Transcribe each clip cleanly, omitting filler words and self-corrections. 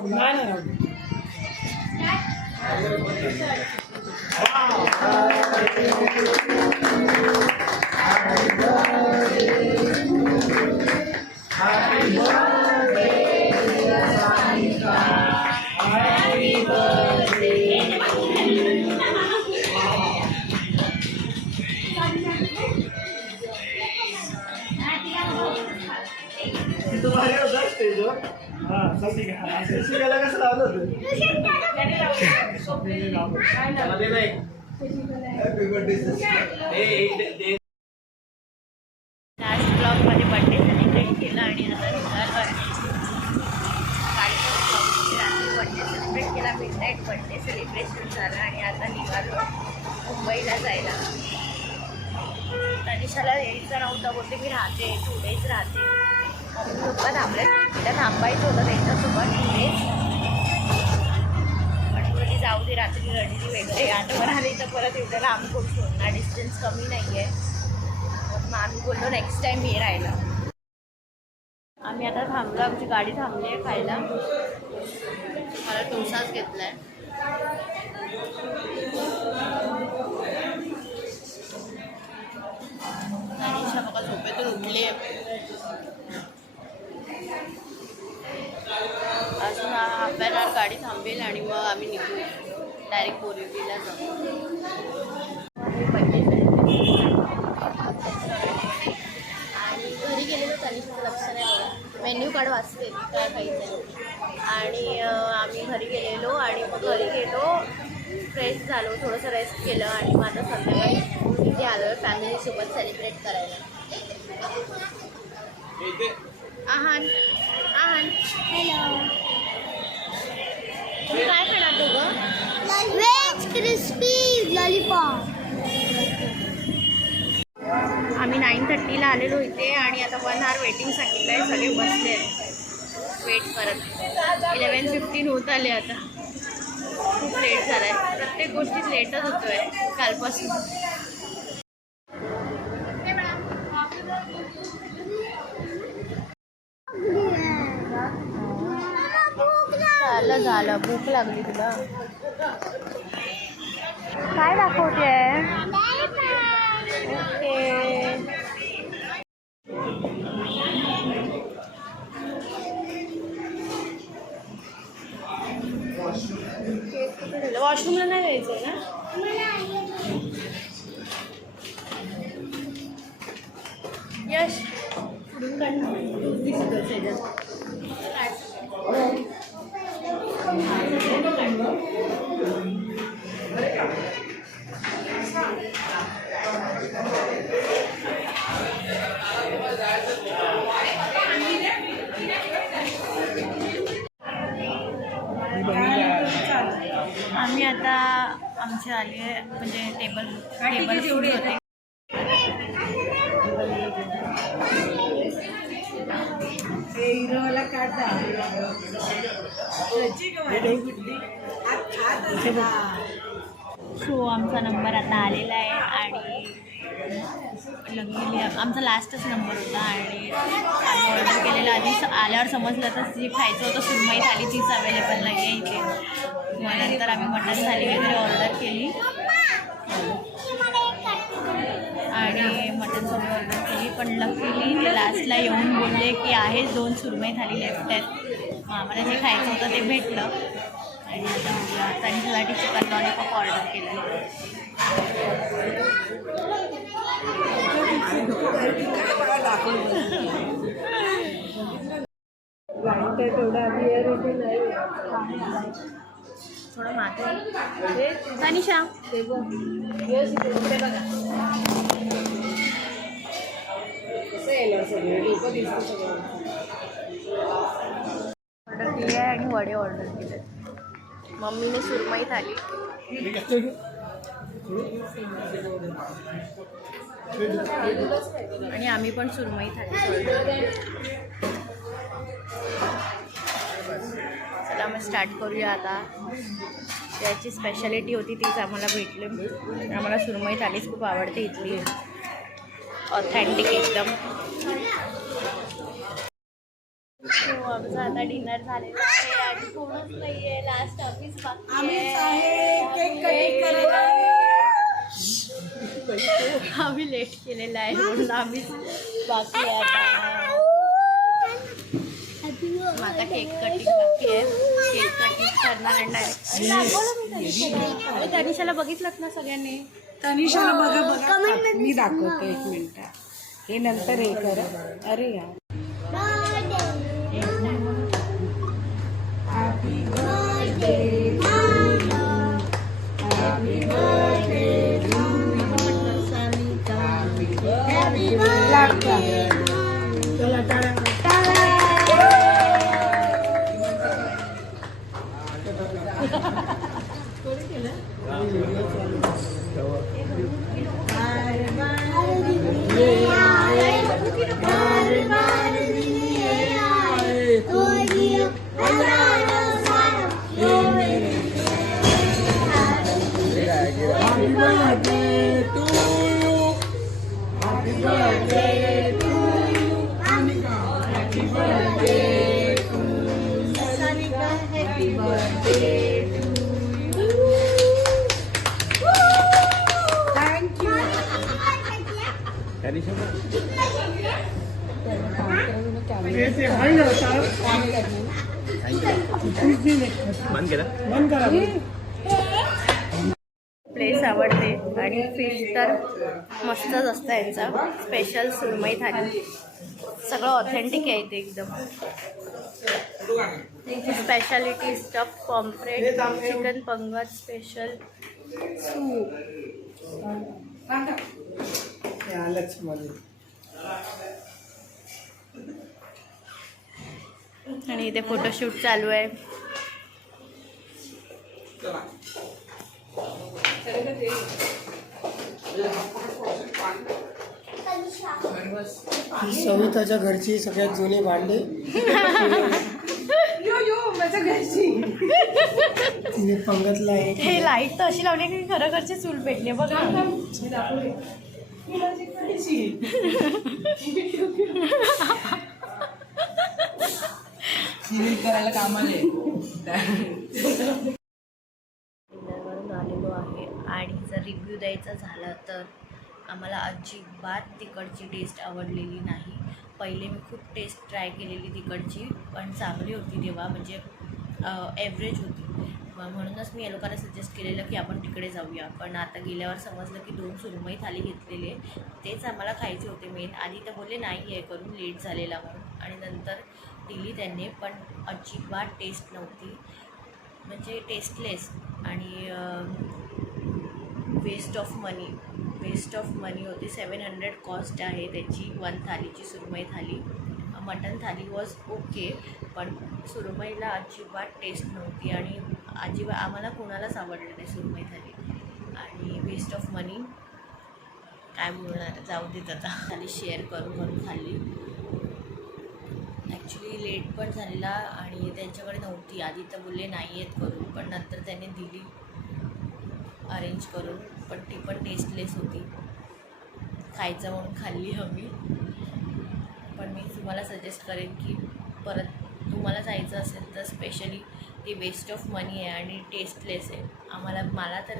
Last ब्लॉगमध्ये birthday celebrate केला आणि आता बर्थडे सेलिब्रेट केला, मिडनाईट बर्थडे सेलिब्रेशन झालं आणि आता निघालो मुंबईला जायला. तनिषाला यायचं नव्हतं, बोलते मी राहते 2 days राहते. मम्मी पप्पा थांबले, तिला थांबायचं होतं त्यांच्यासोबत 2 days. पण बोलली जाऊ दे, रात्री रडली वेगळे आठवण आली तर परत एवढं लांब खूप सोडणार, डिस्टन्स कमी नाही आहे. मग आम्ही बोललो नेक्स्ट टाईम ये राहायला. आम्ही आता थांबलो, आमची गाडी थांबली आहे खायला. मला डोसाच घेतला आहे. तनिषा बघा झोपेतून उठली आहे. अजून हाफ ॲन आवर गाडी थांबेल आणि मग आम्ही निघू डायरेक्ट बोरिवलीला जाऊ. आणि घरी गेलेलो तनिषाचं लक्ष नाही बघा, मेन्यू कार्ड वाचते काय खायचं. आणि आम्ही घरी गेलेलो आणि मग घरी गेलो, फ्रेश झालो, थोडंसं रेस्ट केलं आणि मग आता संध्याकाळी इथे आलो फॅमिलीसोबत सेलिब्रेट करायला. आहान आहान हॅलो, तुम्ही काय खाणार दोघं? Veg crispy lollipop. आम्ही 9:30ला आलेलो इथे आणि आता 1 hour वेटिंग सांगितलं आहे. सगळे बसले वेट करत. 11:15 होत आले. आता खूप लेट झाला आहे, प्रत्येक गोष्टीत लेटच होतो आहे कालपासून. झालं भूक लागली तुला. काय दाखवते? ओके वॉशरूमला नाही जायचं आहे ना? यश पुढून काढ दिसत त्याच्यात. आम्ही आता आमचे आली आहे म्हणजे टेबल फुल होते. सो आमचा नंबर आता आलेला आहे आणि लकीली आमचा लास्टच नंबर होता आणि आम्ही ऑर्डर केलेलं. आधी आल्यावर समजलं तर जे खायचं होतं सुरमई थाली तीच अवेलेबल नाही आहे इथे. मग नंतर आम्ही मटन थाली वगैरे ऑर्डर केली आणि मटन थाली ऑर्डर केली. पण लकीली ते लास्टला येऊन बोलले की आहे 2 सुरमई थाली लेफ्ट आहेत. आम्हाला जे खायचं होतं ते भेटलं आणि आता त्यांच्यासाठी चिकन लॉलीपॉप ऑर्डर केलं. थोडं मागे तनिषा ऑर्डर केली आहे आणि वडे ऑर्डर केले. मम्मीने सुरमई थाली आणि आम्ही पण सुरमई थाली. चला मग स्टार्ट करूया आता. त्याची स्पेशालिटी होती तीच आम्हाला भेटली. आम्हाला सुरमई थालीच खूप आवडते इथली, ऑथेंटिक एकदम. सो आमचा आता डिनर झालेला आहे आणि कोणच नाहीये. लास्ट ऑफिस बाकी आम्हीच आहे. आहे, केक कटिंग करायला आम्ही लेट केलेला आहे म्हणून आम्ही बाकी आहे आता. मग आता केक कटिंग बाकी आहे. केक कटिंग करणार आहे डायरेक्ट. तनिषाला बघितलं ना सगळ्यांनी. तनिषाला बघा बघा मी दाखवते 1 मिनिट. हे नंतर हे कर. अरे यार happy birthday happy birthday happy birthday. चला टाळ्या. प्लेस आवडते आणि फिश तर मस्तच असतं यांचा. स्पेशल सुरमई थाली सगळं ऑथेंटिक आहे इथे एकदम. त्यांची स्पेशालिटी स्टफ पॉम्फ्रेट, चिकन पंगत, स्पेशल सूप. आणि इथे फोटोशूट चालू आहे. सविताच्या घरची सगळ्यात जुनी भांडी तिने पंगतला आहे. हे लाईट तर अशी लावली की खरं घरचे चूल पेटले बघा. करायला कामाला डिनरवरून आलेलो आहे आणि जर रिव्ह्यू द्यायचा झाला तर आम्हाला अजिबात तिकडची टेस्ट आवडलेली नाही. पहिले मी खूप टेस्ट ट्राय केलेली तिकडची पण चांगली होती तेव्हा, म्हणजे ॲव्हरेज होती. म्हणूनच मी या लोकांना सजेस्ट केलेलं की आपण तिकडे जाऊया. पण आता गेल्यावर समजलं की 2 सुरमई थाली घेतलेले तेच आम्हाला खायचे होते मेन. आधी तर बोलले नाही आहे करून लेट झालेला म्हणून आणि नंतर दिली त्यांनी पण अजिबात टेस्ट नव्हती, म्हणजे टेस्टलेस आणि वेस्ट ऑफ मनी होती. 700 कॉस्ट आहे त्याची 1 थालीची सुरमई थाली. मटन थाली वॉज ओके पण सुरमईला अजिबात टेस्ट नव्हती आणि आम्हाला कोणालाच आवडलं नाही सुरमई थाली आणि वेस्ट ऑफ मनी. काय बोलणार, जाऊ देत आता. थाली शेअर करून खाल्ली. ॲक्च्युली लेट पण झालेला आणि त्यांच्याकडे नव्हती. आधी तर बोलले नाही आहेत करून पण नंतर त्यांनी दिली अरेंज करून, पण ती पण टेस्टलेस होती. खायचं म्हणून खाल्ली आम्ही. पण मी तुम्हाला सजेस्ट करेन की परत तुम्हाला जायचं असेल तर स्पेशली ती वेस्ट ऑफ मनी आहे आणि टेस्टलेस आहे. मला तर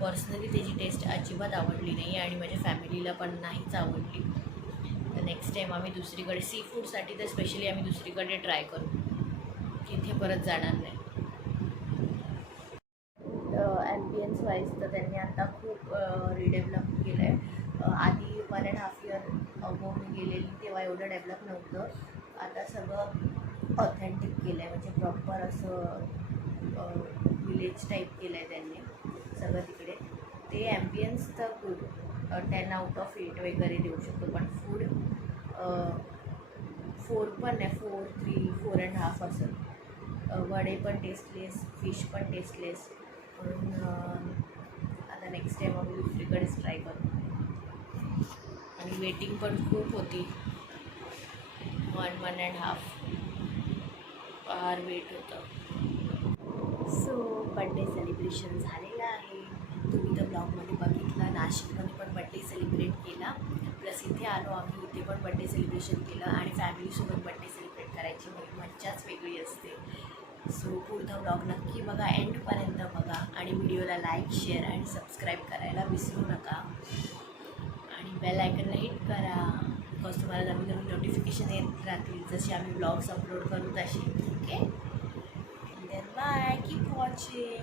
पर्सनली त्याची टेस्ट अजिबात आवडली नाही आणि माझ्या फॅमिलीला पण नाहीच आवडली. तर नेक्स्ट टाईम आम्ही दुसरीकडे सी फूडसाठी तर स्पेशली आम्ही दुसरीकडे ट्राय करू, तिथे परत जाणार नाही. ॲम्बियन्स वाईज तर त्यांनी आता खूप रिडेव्हलप केलं आहे. आधी 1.5 इयर अगो मी गेलेली तेव्हा एवढं डेव्हलप नव्हतं. आता सगळं ऑथेंटिक केलं आहे, म्हणजे प्रॉपर असं विलेज टाईप केलं आहे त्यांनी सगळं तिकडे. ते ॲम्बियन्स तर गुड 10 आउट ऑफ 8 वगैरे देऊ शकतो, पण फूड 4 पण नाही, 4, 3, 4.5 असं. वडे पण टेस्टलेस, फिश पण टेस्टलेस. म्हणून आता नेक्स्ट टाईम आम्ही दुसरीकडेच ट्राय करू. आणि वेटिंग पण खूप होती, 1.5 आवर वेट होतं. सो बड्डे सेलिब्रेशन झालेलं आहे. तुम्ही तर ब्लॉगमध्ये बघितलं. नाशिकमध्ये पण बड्डे सेलिब्रेट केला, प्लस इथे आलो आम्ही, इथे पण बड्डे सेलिब्रेशन केलं आणि फॅमिलीसोबत बड्डे सेलिब्रेट करायची मज्जाच वेगळी असते. सो पुढचा व्लॉग नक्की बघा, एंडपर्यंत बघा आणि व्हिडिओला लाईक शेअर आणि सबस्क्राईब करायला विसरू नका आणि बेल आयकनला हिट करा, बिकॉज तुम्हाला नवीन नवीन नोटिफिकेशन येत राहतील जसे आम्ही ब्लॉग्स अपलोड करू तसे. Okay, then bye, keep watching.